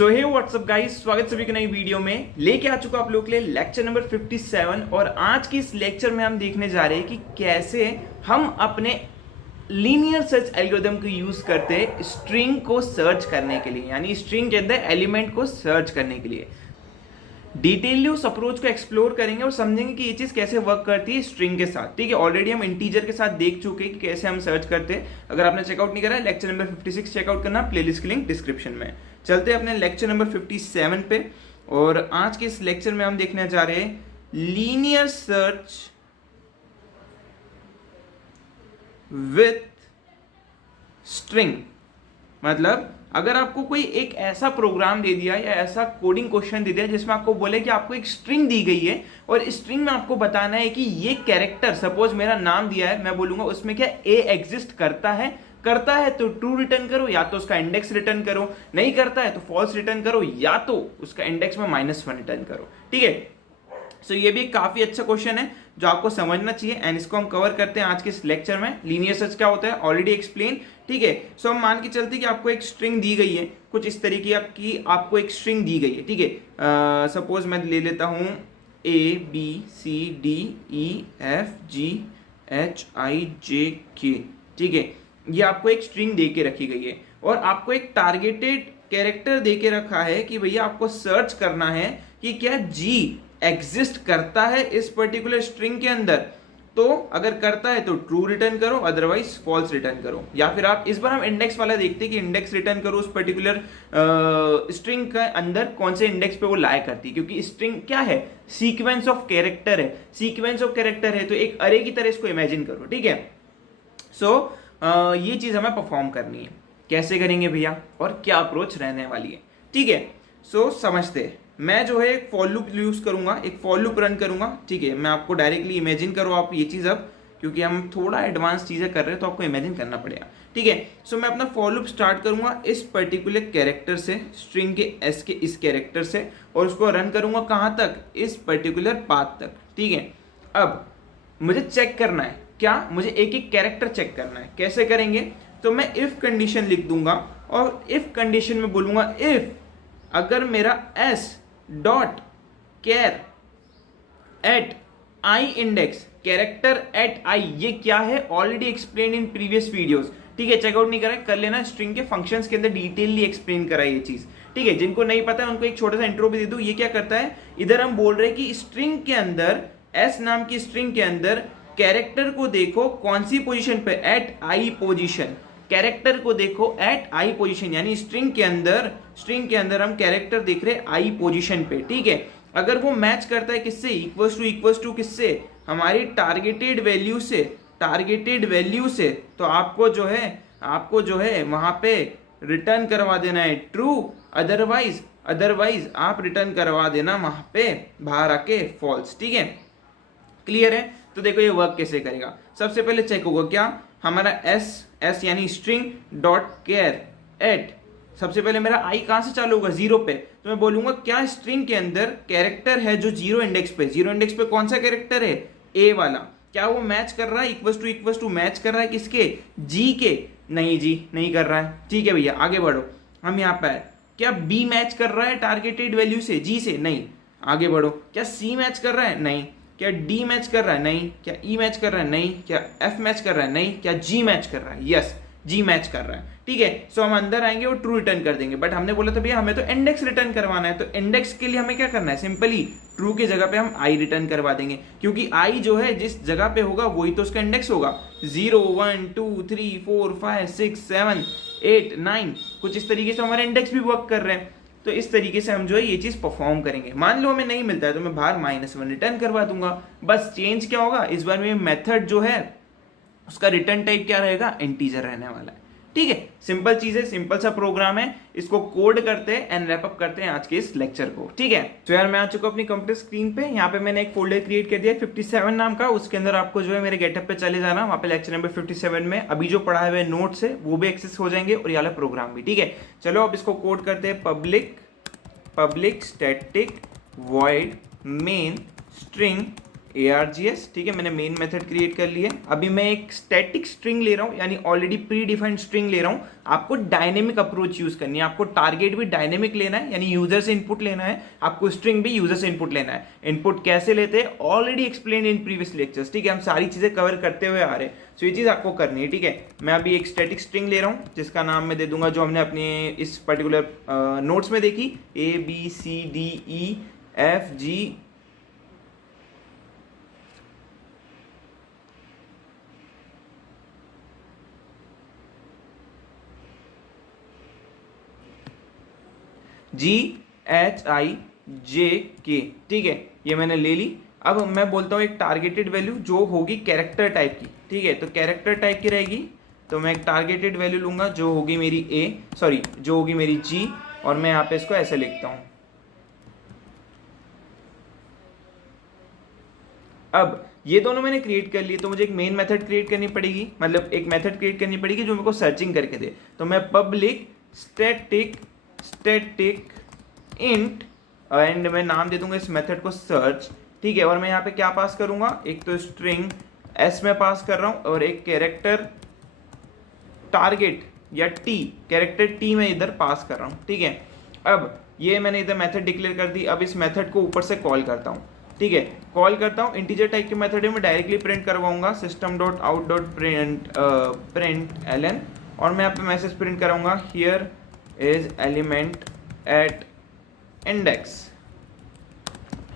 सो हे WhatsApp guys, स्वागत सभी की नई वीडियो में। लेके आ चुका आप लोग के लिए लेक्चर नंबर 57 और आज की इस लेक्चर में हम देखने जा रहे हैं कि कैसे हम अपने लीनियर सर्च एल्गोरिथम को यूज करते हैं स्ट्रिंग को सर्च करने के लिए, यानी स्ट्रिंग के अंदर एलिमेंट को सर्च करने के लिए। डिटेलली उस अप्रोच को एक्सप्लोर करेंगे और समझेंगे कि ये चीज कैसे वर्क करती है स्ट्रिंग के साथ। ठीक है, ऑलरेडी हम इंटीजर के साथ देख चुके हैं कि कैसे हम सर्च करते हैं। अगर आपने चेकआउट नहीं करा है, लेक्चर नंबर 56 चेकआउट करना, प्लेलिस्ट की लिंक डिस्क्रिप्शन में। चलते हैं अपने लेक्चर नंबर 57 पे और आज के इस लेक्चर में हम देखने जा रहे हैं लीनियर सर्च विथ स्ट्रिंग। मतलब अगर आपको कोई एक ऐसा प्रोग्राम दे दिया या ऐसा कोडिंग क्वेश्चन दे दिया जिसमें आपको बोले कि आपको एक स्ट्रिंग दी गई है और स्ट्रिंग में आपको बताना है कि ये कैरेक्टर, सपोज मेरा नाम दिया है, मैं बोलूंगा उसमें क्या ए एग्जिस्ट करता है तो ट्रू रिटर्न करो, या तो उसका इंडेक्स रिटर्न करो, नहीं करता है तो फॉल्स रिटर्न करो, या तो उसका इंडेक्स में -1 रिटर्न करो। ठीक है, सो ये भी काफी अच्छा क्वेश्चन है जो आपको समझना चाहिए एंड इसको हम कवर करते हैं आज के इस लेक्चर में। लीनियर सर्च क्या होता है ऑलरेडी एक्सप्लेन। ठीक है, सो हम मान के चलते हैं कि आपको एक स्ट्रिंग दी गई है, कुछ इस तरीके की आपको एक स्ट्रिंग दी गई है। ठीक है, सपोज मैं ले लेता हूं ABCDEFGHIJK। ठीक है, ये आपको एक स्ट्रिंग दे के रखी गई है और आपको एक टारगेटेड कैरेक्टर दे के रखा है कि भैया आपको सर्च करना है कि क्या जी एग्जिस्ट करता है इस पर्टिकुलर स्ट्रिंग के अंदर। तो अगर करता है तो ट्रू रिटर्न करो, अदरवाइज फॉल्स रिटर्न करो। या फिर आप इस बार हम इंडेक्स वाला देखते हैं कि इंडेक्स रिटर्न करो उस पर्टिकुलर स्ट्रिंग के अंदर कौन से इंडेक्स पे वो लाया करती है, क्योंकि स्ट्रिंग क्या है, सीक्वेंस ऑफ कैरेक्टर है। सीक्वेंस ऑफ कैरेक्टर है तो एक अरे की तरह इसको इमेजिन करो। ठीक है, सो ये चीज हमें परफॉर्म करनी है। कैसे करेंगे भैया और क्या अप्रोच रहने वाली है। ठीक है, सो समझते हैं। मैं जो है एक फॉर लूप यूज करूंगा, एक फॉर लूप रन करूंगा। ठीक है, मैं आपको डायरेक्टली इमेजिन करो आप ये चीज अब, क्योंकि हम थोड़ा एडवांस चीजें कर रहे हैं तो आपको इमेजिन करना पड़ेगा। ठीक है, सो मैं अपना फॉर लूप स्टार्ट करूंगा इस पर्टिकुलर कैरेक्टर से, स्ट्रिंग के एस के इस कैरेक्टर से, और उसको रन करूंगा कहां तक, इस पर्टिकुलर पाथ तक। ठीक है, अब मुझे चेक करना है क्या, मुझे एक एक कैरेक्टर चेक करना है। कैसे करेंगे, तो मैं इफ कंडीशन लिख दूंगा और इफ कंडीशन में बोलूंगा इफ अगर मेरा s dot char at i index, character at i, ये क्या है already explain in previous videos. ठीक है, चेकआउट नहीं करा कर लेना, स्ट्रिंग के फंक्शंस के अंदर डिटेलली एक्सप्लेन करा ये चीज। ठीक है, जिनको नहीं पता है उनको एक छोटा सा इंट्रो भी दे दूं। ये क्या करता है, इधर हम बोल रहे हैं कि स्ट्रिंग के अंदर, s नाम की स्ट्रिंग के अंदर कैरेक्टर को देखो कौन सी पोजीशन पे, एट आई पोजीशन। कैरेक्टर को देखो एट आई पोजीशन, यानी स्ट्रिंग के अंदर हम कैरेक्टर देख रहे आई पोजीशन पे। ठीक है, अगर वो मैच करता है किससे, इक्वल्स टू किससे, हमारी टारगेटेड वैल्यू से, तो आपको जो है वहां पे रिटर्न करवा देना है ट्रू, अदरवाइज आप रिटर्न करवा देना वहां पे बाहर आके फॉल्स। ठीक है, क्लियर है। तो देखो ये वर्क कैसे करेगा। सबसे पहले चेक होगा क्या, हमारा एस यानी स्ट्रिंग डॉट केयर एट, सबसे पहले मेरा आई कहां से चालू होगा, 0 पे। तो मैं बोलूंगा क्या स्ट्रिंग के अंदर कैरेक्टर है जो 0 इंडेक्स पे कौन सा कैरेक्टर है, ए वाला, क्या वो मैच कर रहा है, इक्वल्स टू मैच कर रहा है किसके, जी के। नहीं जी, नहीं कर रहा है। ठीक है भैया, आगे बढ़ो। हम यहाँ पे क्या बी मैच कर रहा है टारगेटेड वैल्यू से, जी से, नहीं, आगे बढ़ो। क्या सी मैच कर रहा है, नहीं। क्या डी मैच कर रहा है, नहीं। क्या ई मैच कर रहा है, नहीं। क्या एफ मैच कर रहा है, नहीं। क्या जी मैच कर रहा है, यस, जी मैच कर रहा है। ठीक है, सो हम अंदर आएंगे और ट्रू रिटर्न कर देंगे, बट हमने बोला था भैया हमें तो इंडेक्स रिटर्न करवाना है, तो इंडेक्स के लिए हमें क्या करना है, सिंपली ट्रू की जगह पे हम आई रिटर्न करवा देंगे, क्योंकि आई जो है जिस जगह पे होगा वही तो उसका इंडेक्स होगा। 0 1 2 3 4 5 6 7 8 9, कुछ इस तरीके से हमारे इंडेक्स भी वर्क कर रहे हैं। तो इस तरीके से हम जो है ये चीज परफॉर्म करेंगे। मान लो हमें नहीं मिलता है तो मैं बाहर -1 रिटर्न करवा दूंगा। बस चेंज क्या होगा, इस बार में मेथड जो है उसका रिटर्न टाइप क्या रहेगा, इंटीजर रहने वाला है। ठीक है, सिंपल चीज है, सिंपल सा प्रोग्राम है। इसको कोड करते हैं एंड रैप अप करते हैं आज के इस लेक्चर को। ठीक है, तो यार मैं आ चुका अपनी कंप्यूटर स्क्रीन पे। यहाँ पे मैंने एक फोल्डर क्रिएट कर दिया 57 नाम का, उसके अंदर आपको जो है मेरे गेटअप पे चले जाना, वहाँ पे लेक्चर नंबर 57 में अभी जो पढ़ा हुआ है नोट्स है वो भी एक्सेस हो जाएंगे और ये वाला प्रोग्राम भी। ठीक है, चलो अब इसको कोड करते हैं। Public static void main string args, ठीक है, मैंने मेन मेथड क्रिएट कर लिया। अभी मैं एक स्टैटिक स्ट्रिंग ले रहा हूँ, यानी ऑलरेडी प्री डिफाइंड स्ट्रिंग ले रहा हूँ। आपको डायनेमिक अप्रोच यूज करनी है, आपको टारगेट भी डायनेमिक लेना है, यानी यूजर से इनपुट लेना है, आपको स्ट्रिंग भी यूजर से इनपुट लेना है। इनपुट कैसे लेते हैं already explain in previous lectures, ठीक है, हम सारी चीजें कवर करते हुए आ रहे हैं। सो ये चीज आपको करनी है, ठीक है। मैं अभी एक स्टैटिक स्ट्रिंग ले रहा हूँ जिसका नाम मैं दे दूंगा, जो हमने अपने इस पर्टिकुलर नोट्स में देखी, ABCDEFG GHIJK, ठीक है, ये मैंने ले ली। अब मैं बोलता हूँ एक टारगेटेड वैल्यू जो होगी कैरेक्टर टाइप की, ठीक है, तो कैरेक्टर टाइप की रहेगी, तो मैं एक टारगेटेड वैल्यू लूंगा जो होगी मेरी जो होगी मेरी G, और मैं यहाँ पे इसको ऐसे लिखता हूँ। अब ये दोनों मैंने क्रिएट कर लिए, तो मुझे एक मेन मेथड क्रिएट करनी पड़ेगी, मतलब एक मेथड क्रिएट करनी पड़ेगी जो मेरे को सर्चिंग करके दे। तो मैं पब्लिक स्टैटिक इंट, एंड मैं नाम दे दूंगा इस मेथड को सर्च, ठीक है। और मैं यहाँ पे क्या पास करूंगा, एक तो स्ट्रिंग s में पास कर रहा हूं, और एक कैरेक्टर टारगेट या t, कैरेक्टर t में इधर पास कर रहा हूं, ठीक है। अब ये मैंने इधर मेथड डिक्लेयर कर दी। अब इस मेथड को ऊपर से कॉल करता हूँ, ठीक है, कॉल करता हूँ। इंटीजर टाइप के मेथड है, मैं डायरेक्टली प्रिंट करवाऊंगा system.out.println, और मैं यहाँ पे मैसेज प्रिंट कराऊंगा here is element at index,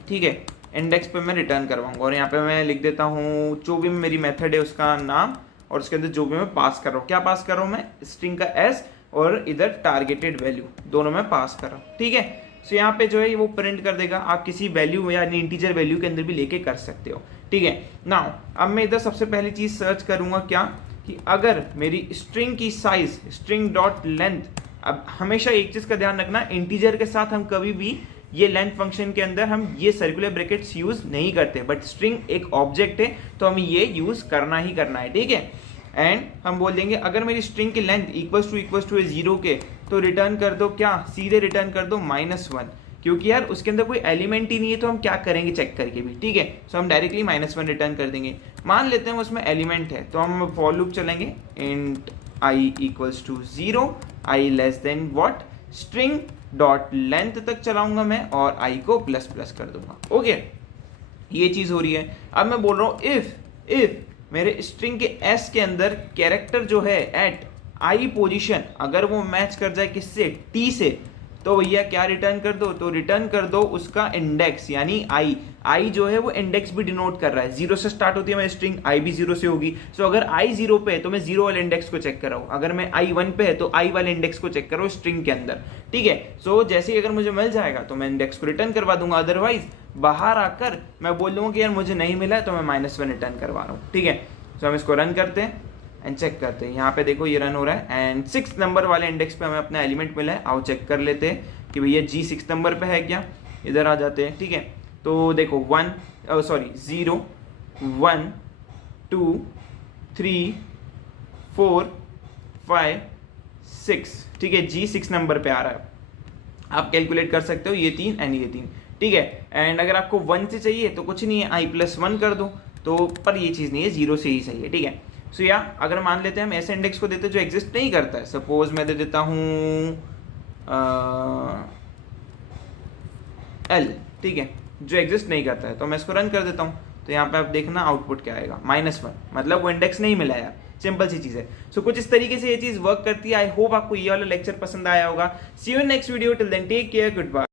ठीक है, इंडेक्स पे मैं रिटर्न करवाऊंगा। और यहाँ पे मैं लिख देता हूँ जो भी मेरी मेथड है उसका नाम, और उसके अंदर जो भी मैं पास कर रहा हूँ, क्या पास कर रहा हूँ मैं, स्ट्रिंग का s और इधर टारगेटेड वैल्यू, दोनों मैं पास कर रहा हूँ, ठीक है। सो यहाँ पे जो है वो प्रिंट कर देगा। आप किसी वैल्यू या इंटीजर वैल्यू के अंदर भी लेके कर सकते हो, ठीक है। नाउ अब मैं इधर सबसे पहली चीज सर्च करूंगा क्या, कि अगर मेरी स्ट्रिंग की साइज, स्ट्रिंग डॉट लेंथ, अब हमेशा एक चीज का ध्यान रखना, इंटीजर के साथ हम कभी भी ये लेंथ फंक्शन के अंदर हम ये सर्कुलर ब्रैकेट्स यूज नहीं करते, बट स्ट्रिंग एक ऑब्जेक्ट है तो हमें ये यूज करना ही करना है, ठीक है। एंड हम बोल देंगे अगर मेरी स्ट्रिंग की लेंथ इक्वल्स टू 0 के, तो रिटर्न कर दो क्या, सीधे रिटर्न कर दो -1, क्योंकि यार उसके अंदर कोई एलिमेंट ही नहीं है, तो हम क्या करेंगे चेक करके भी, ठीक है। सो हम डायरेक्टली -1 रिटर्न कर देंगे। मान लेते हैं उसमें एलिमेंट है, तो हम फॉर लूप चलेंगे, int i equals to 0, i less than what, string dot length तक चलाऊंगा मैं, और i को प्लस कर दूंगा, ओके। ये चीज हो रही है। अब मैं बोल रहा हूं इफ मेरे स्ट्रिंग के s के अंदर कैरेक्टर जो है एट i पोजीशन, अगर वो मैच कर जाए किससे, t से, तो भैया क्या रिटर्न कर दो, तो रिटर्न कर दो उसका इंडेक्स, यानी i जो है वो इंडेक्स भी डिनोट कर रहा है, 0 से स्टार्ट होती है मेरी स्ट्रिंग, i भी 0 से होगी। सो अगर i 0 पे है तो मैं 0 वाले इंडेक्स को चेक कर रहा हूँ, अगर मैं i 1 पे है तो i वाले इंडेक्स को चेक कर रहा हूँ स्ट्रिंग के अंदर, ठीक है। सो जैसे ही अगर मुझे मिल जाएगा तो मैं इंडेक्स को रिटर्न करवा दूंगा, अदरवाइज बाहर आकर मैं बोल दूंगा कि यार मुझे नहीं मिला है तो मैं -1 रिटर्न करवा रहा हूँ, ठीक है। सो हम इसको रन करते हैं एंड चेक करते हैं। यहाँ पे देखो ये रन हो रहा है, एंड 6 नंबर वाले इंडेक्स पे हमें अपना एलिमेंट मिला है। आओ चेक कर लेते हैं कि भैया G 6 नंबर पे है क्या। इधर आ जाते हैं, ठीक है। तो देखो 0 1 2 3 4 5 6, ठीक है, G 6 नंबर पे आ रहा है। आप कैलकुलेट कर सकते हो, ये 3 एंड ये 3, ठीक है। एंड अगर आपको 1 से चाहिए तो कुछ नहीं है, i+1 कर दो, तो पर ये चीज़ नहीं है, 0 से ही सही है, ठीक है। सो या अगर मान लेते हैं हम ऐसे इंडेक्स को देते हैं जो एग्जिस्ट नहीं करता है, सपोज मैं दे देता हूँ L, ठीक है, जो एग्जिस्ट नहीं करता है, तो मैं इसको रन कर देता हूँ। तो यहाँ पे आप देखना आउटपुट क्या आएगा, -1, मतलब वो इंडेक्स नहीं मिला यार, सिंपल सी चीज है। सो कुछ इस तरीके से ये चीज वर्क करती है। आई होप आपको ये वाला लेक्चर पसंद आया होगा। See you in next video, till then take care, good bye.